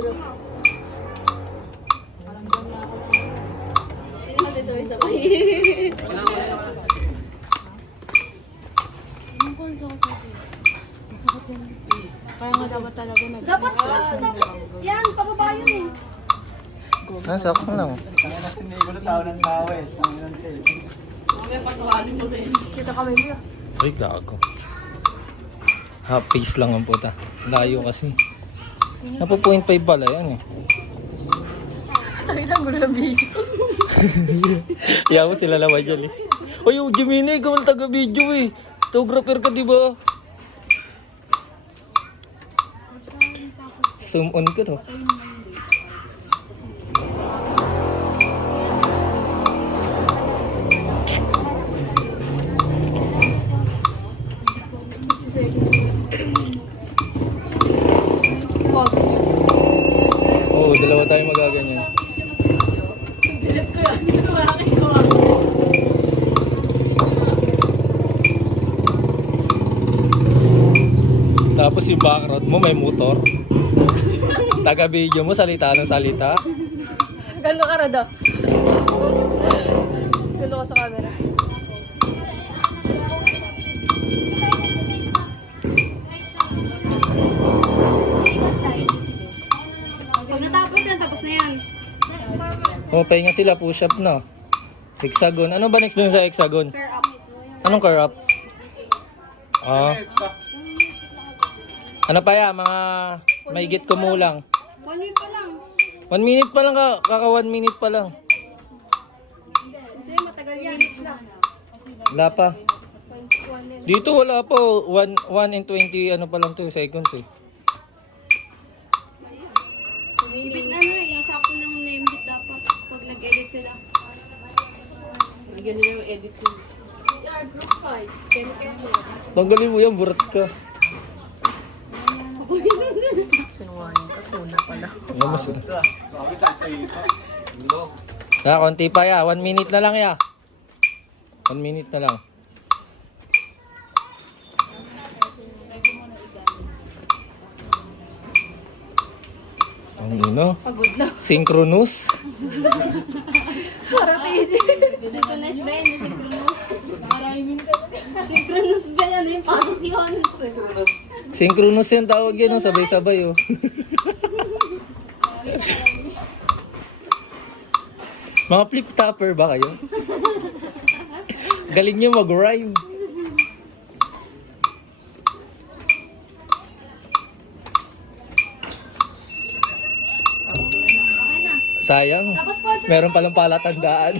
Hindi kasi sabay-sabay. Yung konso ko kasi. Masakit yung kaya nga dapat talaga Dapat tapos yan, pababa yun eh. Sakto lang. Siniguro tao ng tao eh. kita kami mo. Uy, gago. Half face lang ang puta. Layo kasi. Napo 0.5 pala yan eh. Ay, ang gulo ng video. Kaya mo sila laway dyan eh. Uy, yung Jiminy, ikaw ang taga-video eh. Photographer ka diba? Zoom on ko to. Oo, dalawa tayo magaganyan. Dilip ko yan. Hindi ko makakagawa. Tapos yung background mo may motor. Taga-video mo, salita ng salita. Gano'n ka rada? Gano'n ka sa camera? Pag natapos yan, tapos na yan. Oh, pahinga sila, push up na. Hexagon. Ano ba next dun sa hexagon? Pair up. Anong car up? Ah. Ano pa ya, mga mahigit kumulang. 1 week pa lang. 1 minute pa lang kaka 1 minute pa lang. Kasi matagal yan. Wala pa. Dito wala pa, 1 and 20 ano pa lang 2 seconds eh. Ibig na ano eh, yung sakto ng name hit dapat pag nag-edit sila. Ganyan nila yung edit ko. Yeah, group 5. Tanggalin mo yan, burat ka. Sinungaling ka, tuna pala. Ano mo sila? Bakit saan sa ito? Konti pa ya, 1 minute na lang ya. 1 minute na lang. Ang ino? Pagod na. Synchronous? Para easy. Synchronous ba yan? Synchronous. Synchronous ba yan? Ano yung pasok yun? Synchronous yan tawag yan, oh. Sabay-sabay oh. Mga flip-topper ba kayo? Galing nyo mag-rhyme. Sayang, Tapos sponsor meron palang palatandaan.